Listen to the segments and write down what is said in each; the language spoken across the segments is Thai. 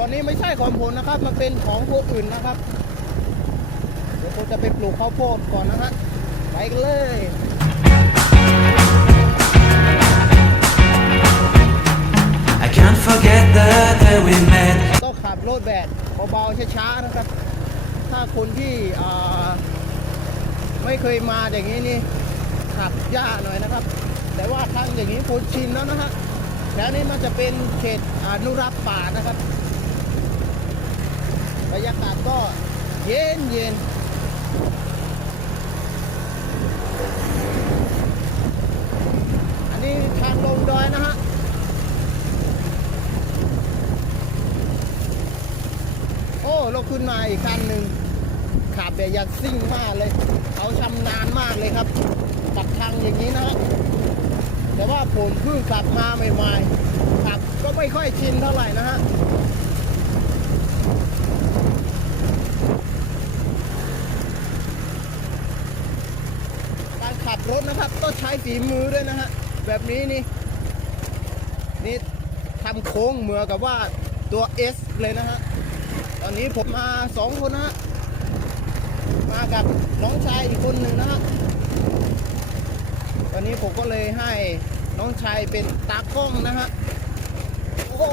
ส่วนนี้ไม่ใช่ของผมนะครับ มันเป็นของคนอื่นนะครับ เดี๋ยวผมจะไปปลูกข้าวโพดก่อนนะฮะ ไปกันเลย I can't forget the day we met. ต้องขับรถแบบเบาๆช้าๆนะครับ ถ้าคนที่อ่าไม่เคยมาอย่างนี้นี่ขับยากหน่อยนะครับ แต่ว่าทางอย่างนี้คนชินแล้วนะฮะแถวนี้มันจะเป็นเขตอนุรักษ์ป่านะครับ บรรยากาศก็เย็นเย็นอันนี้ทางลงดอยนะฮะโอ้เราขึ้นมาอีกคันหนึ่งขับแบบยัดซิ่งมากเลย เขาชำนาญมากเลยครับตัดทางอย่างนี้นะฮะแต่ว่าผมเพิ่งกลับมาใหม่ๆขับก็ไม่ค่อยชินเท่าไหร่นะฮะการ ขับรถนะครับ ต้องใช้ฝีมือด้วยนะฮะ แบบนี้นี่ นี่ทำโค้งเหมือนกับว่าตัว S เลยนะฮะ ตอนนี้ผมมาสองคนนะฮะ มากับน้องชายอีกคนหนึ่งนะฮะ ตอนนี้ผมก็เลยให้น้องชายเป็นตากล้องนะฮะ โอ้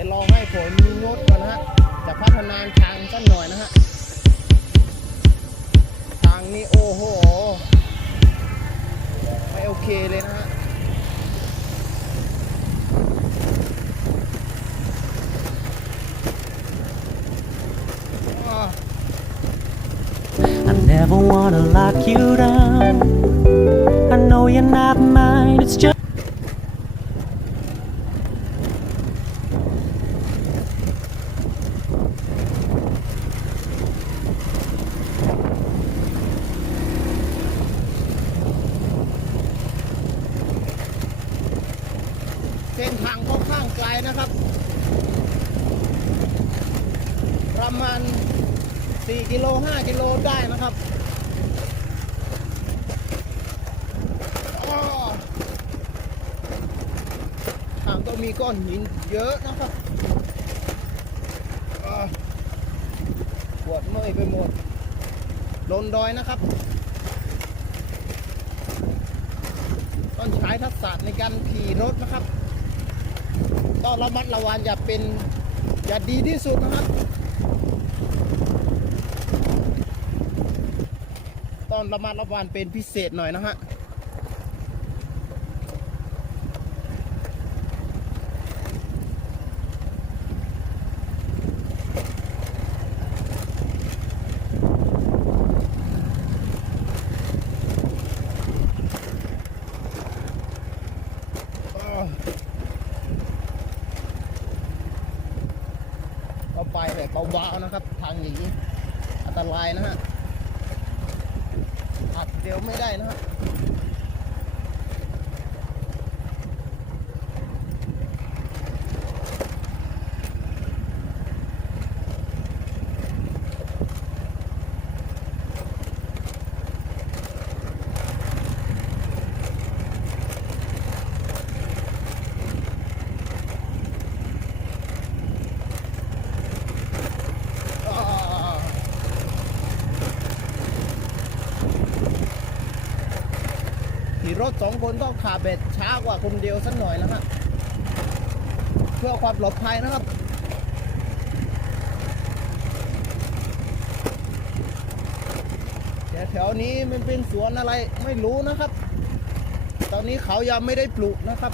ดี๋ยวลองให้ผมมีงดก่อนนะฮะจะพัฒนาทางสักหน่อยนะฮะทางนี้โอ้โหไม่โอเคเลยนะฮะอ่า I never wanna lock you down. I know you're not mine, it's just. เส้นทางค่อนข้างไกลนะครับ ประมาณ 4กิโล5กิโลได้นะครับทางก็มีก้อนหินเยอะนะครับปวดเมื่อยไปหมดลนดอยนะครับ ต้องใช้ทักษะในการขี่รถนะครับ ต้องระมัดระวังอย่าเป็นอย่าดีที่สุดนะครับ ต้องระมัดระวังเป็นพิเศษหน่อยนะฮะก็ไปแบบเบาๆนะครับ ทางอย่างนี้ อันตรายนะฮะ อัดเร็วไม่ได้นะครับาขี่รถ สองคนต้องขับเบ็ดช้ากว่าคนเดียวสักหน่อยนะฮะเพื่อความปลอดภัยนะครับแต่แถวนี้มันเป็นสวนอะไรไม่รู้นะครับ ตอนนี้เขายังไม่ได้ปลูกนะครับ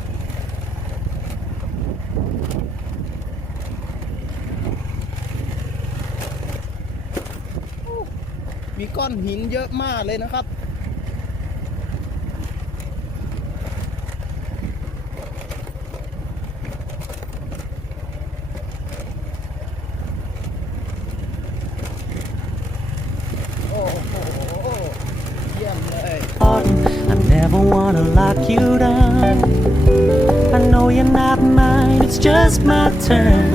มีก้อนหินเยอะมากเลยนะครับ never wanna lock you down. I know you're not mine, it's just my turn.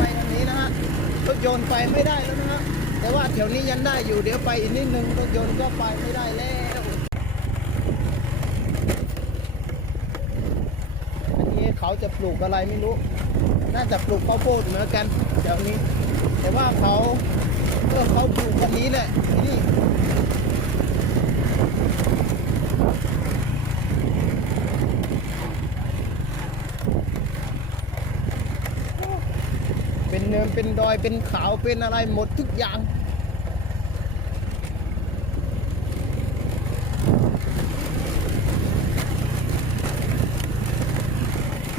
รถยนไปไม่ได้แล้วนะฮะแต่ว่าแถวนี้ยังได้อยู่เดี๋ยวไปอีกนิดนึงรถยนก็ไปไม่ได้แล้วอันนี้เขาจะปลูกอะไรไม่รู้ น่าจะปลูกข้าวโพดเหมือนกันแถวนี้ แต่ว่าเขาเออเขาปลูกวันนี้แหละที่นี่ เป็นเนินเป็นดอยเป็นเขาเป็นอะไรหมดทุกอย่าง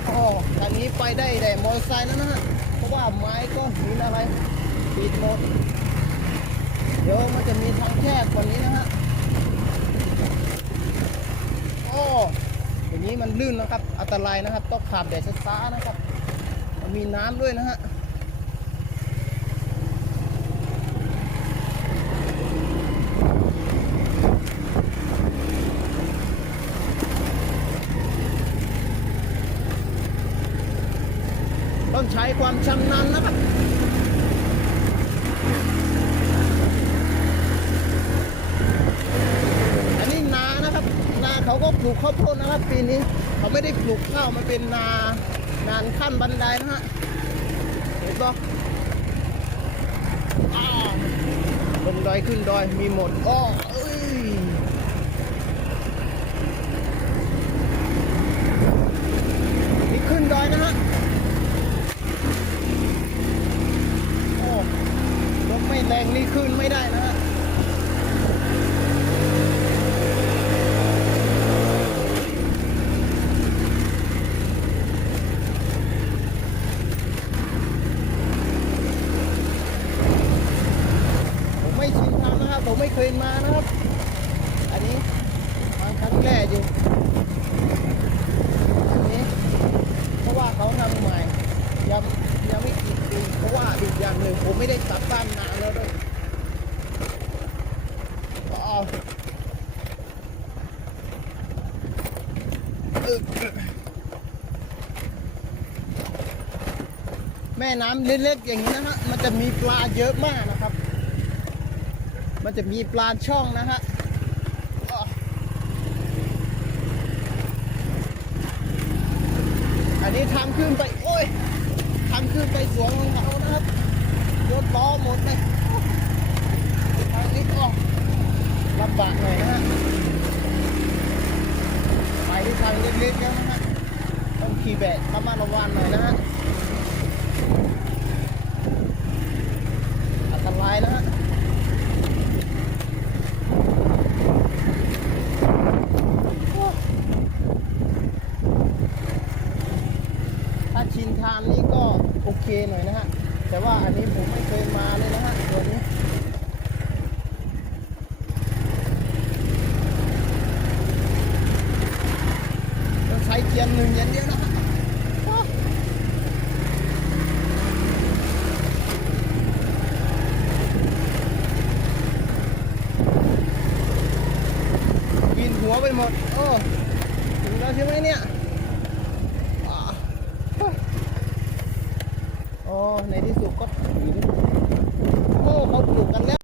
อ๋อทางนี้ไปได้แต่มอเตอร์ไซค์นะนะฮะเพราะว่าไม้ก็หินอะไรปิดหมด เดี๋ยวมันจะมีทางแคบกว่านี้นะฮะโอ้อย่างนี้มันลื่นนะครับ อันตรายนะครับ ต้องขับแบบช้าๆนะครับมันมีน้ำด้วยนะฮะ ใช้ความชำนาญนะครับอันนี้นานะครับ นาเขาก็ปลูกข้าวโพดนะครับปีนี้เขาไม่ได้ปลูกข้าวมันเป็นนานานขั้นบันไดนะฮะเห็นปะอ้าวลงดอยขึ้นดอยมีหมดอ้อเอ้ย นี่ขึ้นดอยนะฮะ โอ้รถไม่แรงนี่ขึ้นไม่ได้นะฮะ ผมไม่ชินทางนะครับ ผม ไม่เคยมานะครับ อันนี้มาครั้งแรกอยู่อันนี้เพราะว่าเขาทำใหม่ยังยังไม่กี่ปีเพราะว่าอีกอย่างหนึ่งผมไม่ได้กลับบ้านนานแล้วด้วยก็เอาเออแม่น้ำเล็กๆอย่างนี้นะฮะ มันจะมีปลาเยอะมากนะ มันจะมีปลาช่องนะฮะอันนี้ทางขึ้นไป โอ้ยทางขึ้นไปสวนของเขานะครับรถล้อหมดเลยทางนี้ก็ลำบากหน่อยนะฮะไปที่ทางเล็กๆนะฮะต้องขี่แบบระมัดระวังหน่อยนะฮะอันตรายนะฮะ ถ้าชิ นี้ก็โอเคหน่อยนะฮะ แต่ว่าอันนี้ผมไม่เคยมาเลยนะฮะตัวนี้ต้องใช้เกียร์หนึ่งอย่างเดียวนะฮะกินหัวไปหมด โอ้ถึงแล้วใช่ไหมเนี่ย อ่าโอ้ในที่สุดก็ถึงโอ้เขาปลูกกันแล้ว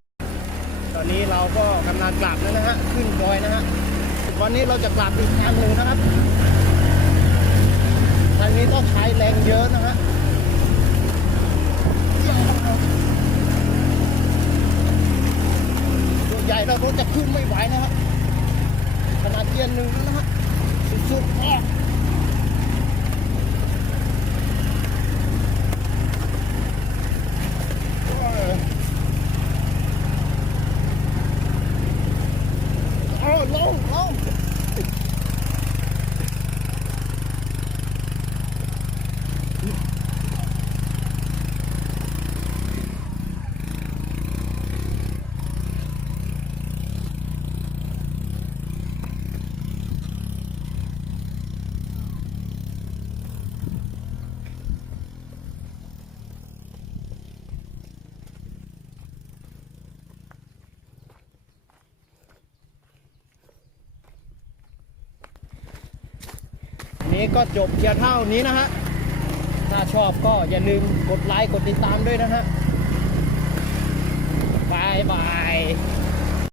ตอนนี้เราก็กำลังกลับ แล้วนะฮะ ขึ้นดอยนะฮะ วันนี้เราจะกลับอีกทางหนึ่งนะครับทางนี้ต้องใช้แรงเยอะนะฮะตัวใหญ่เรารถจะขึ้นไม่ไหวนะฮะขนาดเกียร์หนึ่งนะฮะสุดๆอ้อ เอาลงลง นี้ก็จบเพียงเท่านี้นะฮะ ถ้าชอบก็อย่าลืมกดไลค์กดติดตามด้วยนะฮะบายบาย